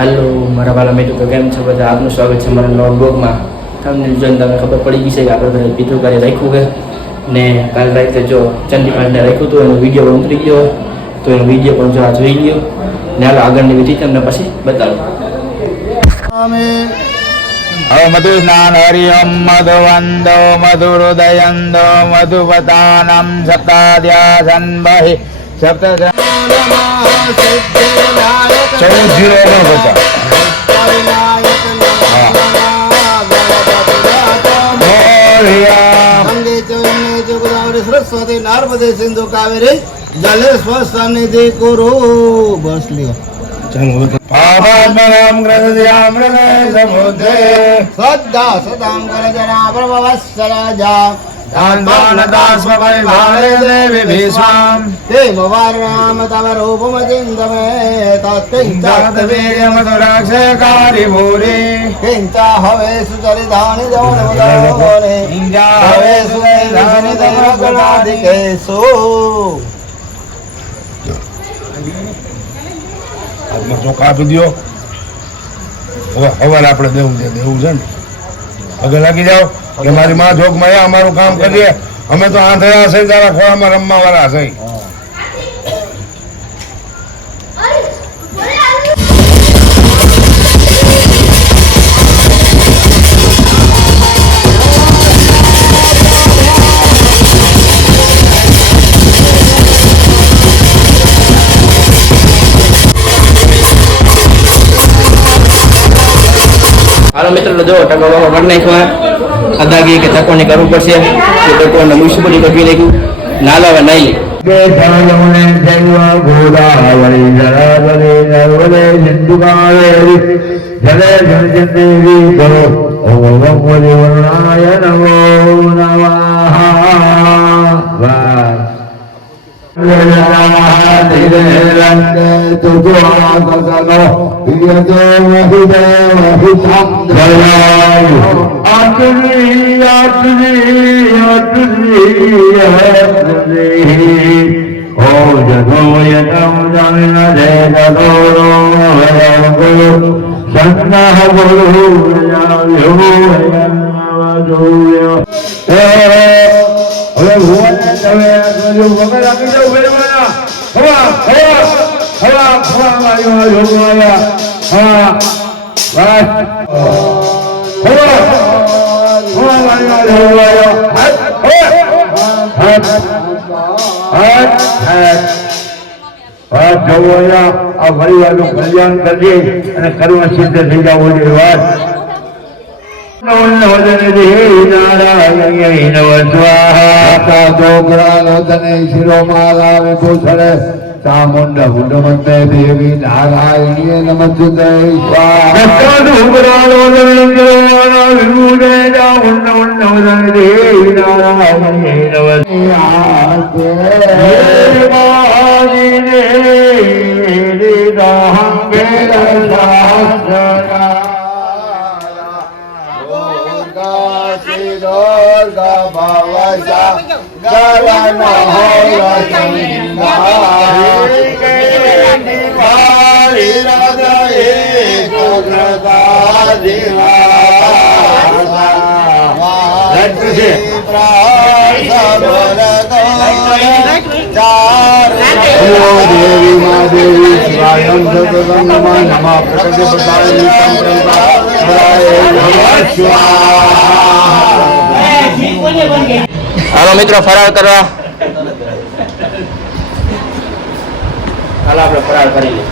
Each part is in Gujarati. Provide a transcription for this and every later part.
હાલો મારા વાલા મિત્રો, તો કેમ છો બધા? આપનું સ્વાગત છે મારા નવા બ્લોગમાં. તમને જોઈને તમને ખબર પડી ગઈ છે કે આપણે બધા પિતૃ કાર્ય રાખ્યું છે ને કાલ રાતે જો ચંડી પાંડે રાખ્યું હતું, એનો વિડીયો પણ ઉતરી ગયો, તો એનો વિડીયો પણ જો આ જોઈ લ્યો ને હાલો આગળની વિધિ તમને પછી બતાવું. હવે મધુ સ્નાન હરિયમ મધુવંદો મધુહૃદયંદો મધુપતાનમ સપ્તાધ્યાસન બહિ સપ્ત 14 સરસ્વતી નર્મદે સિંધુ કાવેરી જલે સ્વસન્નિધિ કુરુ. બસ લ્યો પાવનમ ગ્રહદ્યામ સમુદ્રે સદ્દા સદામ કરજના પ્રભવસ્સરાજા ચોખા આપી દો. હવે આપણે દેવું છે ને આગળ લાગી જાઓ કે મારી માં જોગમાં અમારું કામ કરીએ. અમે તો આંધળા છે, તારા ખોળામાં રમવા વાળા છે. હાલો મિત્રો, જો ટકો બાબા કરી નાખ્યો, અદાગી કે ટકોને કરવું પડશે, કે ટકોને મુસીબતી કપી નાખ્યું. નાલો હવે નહીં આ પરિવારનું કલ્યાણ કરીએ અને કર્મ સિદ્ધ થઈ જાવ. ઓલી વાત ચામુંડ હુડમંતે દેવી નારાયણીએ નમસ્તે હાલો મિત્રો, ફરાળ કરવા. હાલો આપણે ફરાળ કરી લઈએ.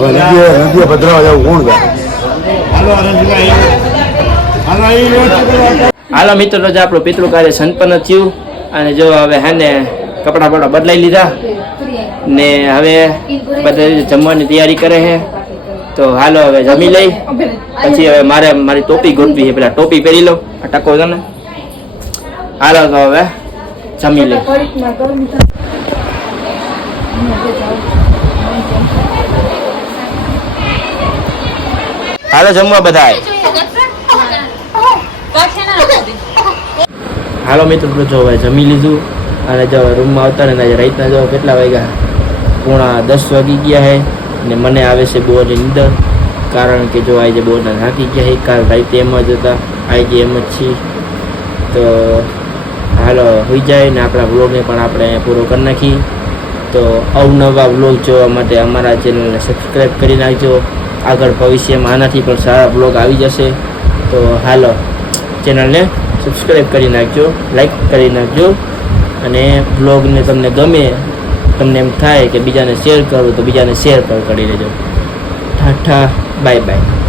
નદીએ પધરાવા જવું કોણ જાય? હાલો મિત્રો, તો આપણું પિતૃ કાર્ય સંપન્ન થયું અને જો હવે હે ને કપડાં બપડા બદલાઈ લીધા ને હવે બધા જમવાની તૈયારી કરે છે. તો હાલો હવે જમી લઈ, પછી હવે મારી ટોપી ગોઠવી છે, પેલા ટોપી પહેરી લો, આ ટકો છે ને. હાલો તો હવે જમી લઈ. હાલો જમવા બધા. હાલો મિત્રો, જો હવે જમી લીધું અને જો રૂમમાં આવતા ને રાતના જો કેટલા વાગ્યા, 9:30 વાગી ગયા છે અને મને આવે છે બોરની નીંદર, કારણ કે જો આજે બોરના થાકી ગયા કાલ રાતે એમ જ હતા, આજે એમ જ છીએ. તો હાલો હોઈ જાય ને આપણા વ્લોગને પણ આપણે પૂરો કરી નાખી. તો અવનવા વ્લોગ જોવા માટે અમારા ચેનલને સબસ્ક્રાઈબ કરી નાખજો. આગળ ભવિષ્યમાં આનાથી પણ સારા વ્લોગ આવી જશે. તો હાલો ચેનલને સબસ્ક્રાઈબ કરી નાખજો, લાઈક કરી નાખજો, અને વ્લોગને તમને ગમે, તમને એમ થાય કે બીજાને શેર કરો તો બીજાને શેર પણ કરી લેજો. Tata bye bye.